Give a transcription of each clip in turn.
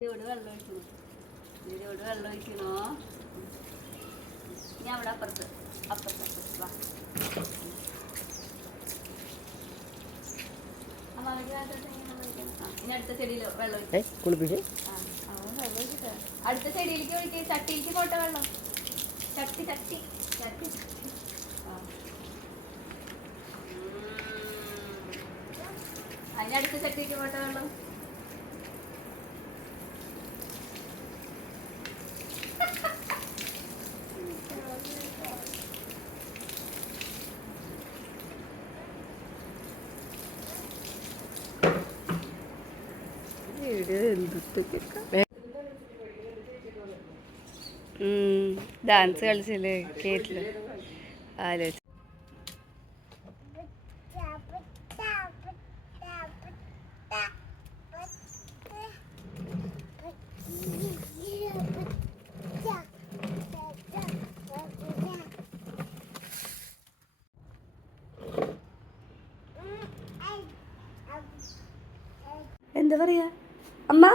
ഇതിലൂടെ വെള്ളം ഒഴിക്കണം. ഇതിലൂടെ വെള്ളം ഒഴിക്കണോ? ഞാൻ അവിടെ അപ്പുറത്ത് വാ. ഇനി അടുത്ത ചെടിയിൽ വെള്ളം ഒഴിക്കും. അടുത്ത ചെടിയിലേക്ക് ഒഴിക്കുക. ചട്ടിയിലേക്ക് പോട്ടെ വെള്ളം. ചട്ടി ചട്ടി ചട്ടി അതിനടുത്ത ചട്ടിയിലേക്ക് പോട്ടെ വെള്ളം. ഡാൻസ് കളിച്ചില്ലേ കേട്ടില്ല ആലോചിച്ചു. എന്താ പറയാ അമ്മ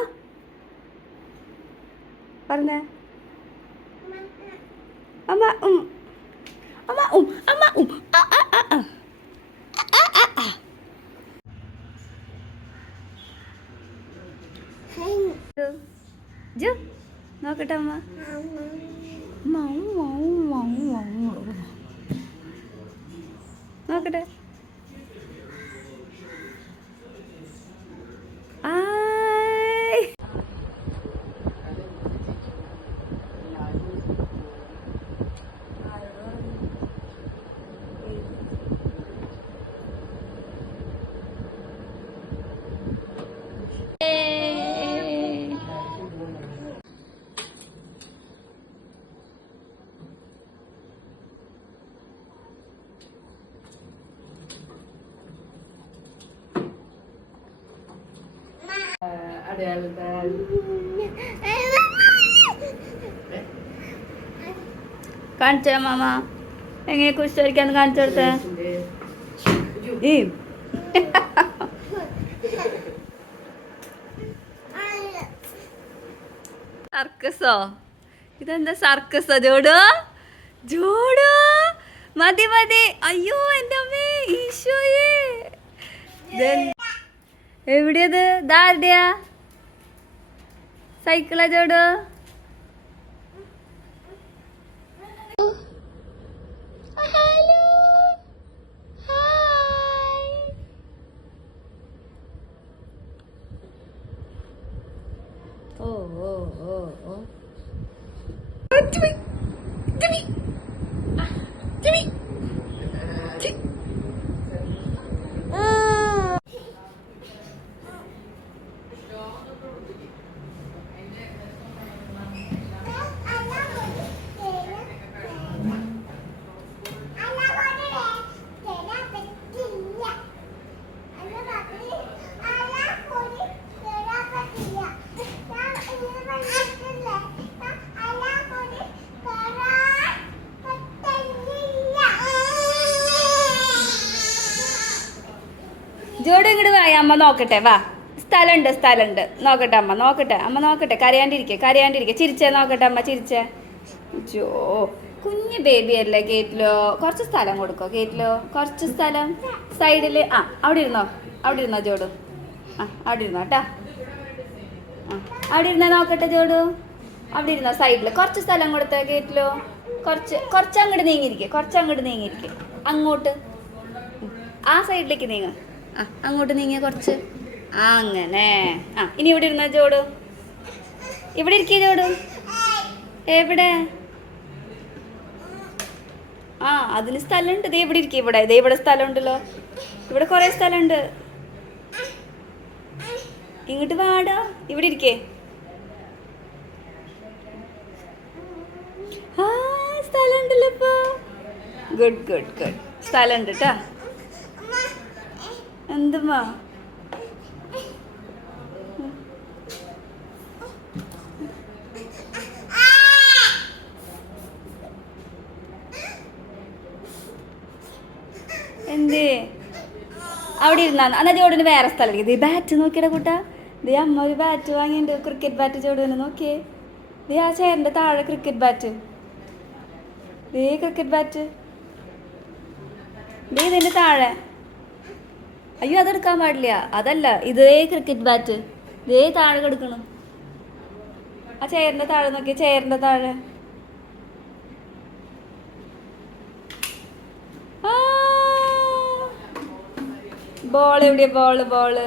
പറഞ്ഞേ? അമ്മ അമ്മ അമ്മ നോക്കട്ടെ അമ്മ. നോക്കട്ടെ. കാണിച്ച മാമ എങ്ങനെ കുറിച്ചായിരിക്കാന്ന് കാണിച്ചു കൊടുത്തേ. സർക്കസോ? ഇതെന്താ സർക്കസോ? ജോഡോ ജോഡോ മതി മതി. അയ്യോ എൻ്റെ അമ്മേ ഈശോയേ. എവിടെയത്? ഇതാരുടെയാ സൈക്കിളാ ജോഡോ? ഓ ഓ ഓ ഓ ജോഡി ഇങ്ങോട്ട് വായ അമ്മ നോക്കട്ടെ. വാ, സ്ഥലമുണ്ട് നോക്കട്ടെ അമ്മ നോക്കട്ടെ. കരയാണ്ടിരിക്കെ ചിരിച്ചേ നോക്കട്ടെ അമ്മ ചിരിച്ചേ. ജോ കുഞ്ഞു ബേബി അല്ലേ. ഗേറ്റിലോ കുറച്ച് സ്ഥലം കൊടുക്കോ. ഗേറ്റിലോ കുറച്ച് സ്ഥലം സൈഡിൽ. അവിടെ ഇരുന്നോ ജോഡു. അവിടെ ഇരുന്നോ കേട്ടാ. അവിടെ ഇരുന്നേ നോക്കട്ടെ ജോഡു. അവിടെ ഇരുന്നോ സൈഡിൽ കുറച്ച് സ്ഥലം കൊടുത്തേ. ഗേറ്റിലോ കുറച്ച് അങ്ങോട്ട് നീങ്ങിയിരിക്കെ. അങ്ങോട്ട് ആ സൈഡിലേക്ക് നീങ്ങ. അങ്ങോട്ട് നീങ്ങിയ കുറച്ച്. അങ്ങനെ. ഇനി ഇവിടെ ഇരുന്ന ജോഡു. ഇവിടെ ഇരിക്കുക ജോഡു. എവിടെ? അതിന് സ്ഥലമുണ്ട്. ദേ ഇവിടെ ഇരിക്കുക. ഇവിടെ സ്ഥലമുണ്ടല്ലോ. ഇവിടെ കുറെ സ്ഥലമുണ്ട്. ഇങ്ങോട്ട് വാടാ. ഇവിടെ ഇരിക്കേ. സ്ഥലമുണ്ടല്ലോ ഇപ്പൊ. ഗുഡ് സ്ഥലമുണ്ട് കേട്ടാ. എന്തുമാ എന്തേ അവിടെ ഇരുന്നാ? എന്നാ ജോഡിന് വേറെ സ്ഥലം. ഇത് ബാറ്റ് നോക്കിയടാ കൂട്ടാ. ദേ അമ്മ ഒരു ബാറ്റ് വാങ്ങിയിട്ടുണ്ട്, ക്രിക്കറ്റ് ബാറ്റ് ചോടുന്നു, നോക്കിയേ. ദേ ആ ചെയറിൻ്റെ താഴെ ക്രിക്കറ്റ് ബാറ്റ്. ദേ ക്രിക്കറ്റ് ബാറ്റ്. ദേ ഇതിൻ്റെ താഴെ. അയ്യോ അതെടുക്കാൻ പാടില്ല, അതല്ല ഇതേ ക്രിക്കറ്റ് ബാറ്റ്. ദേ താഴെ കിടക്കണം. ആ ചെയറിൻ്റെ താഴെ നോക്കിയേ, ചെയറിൻ്റെ താഴെ. ബോൾ എവിടെയാ? ബോള്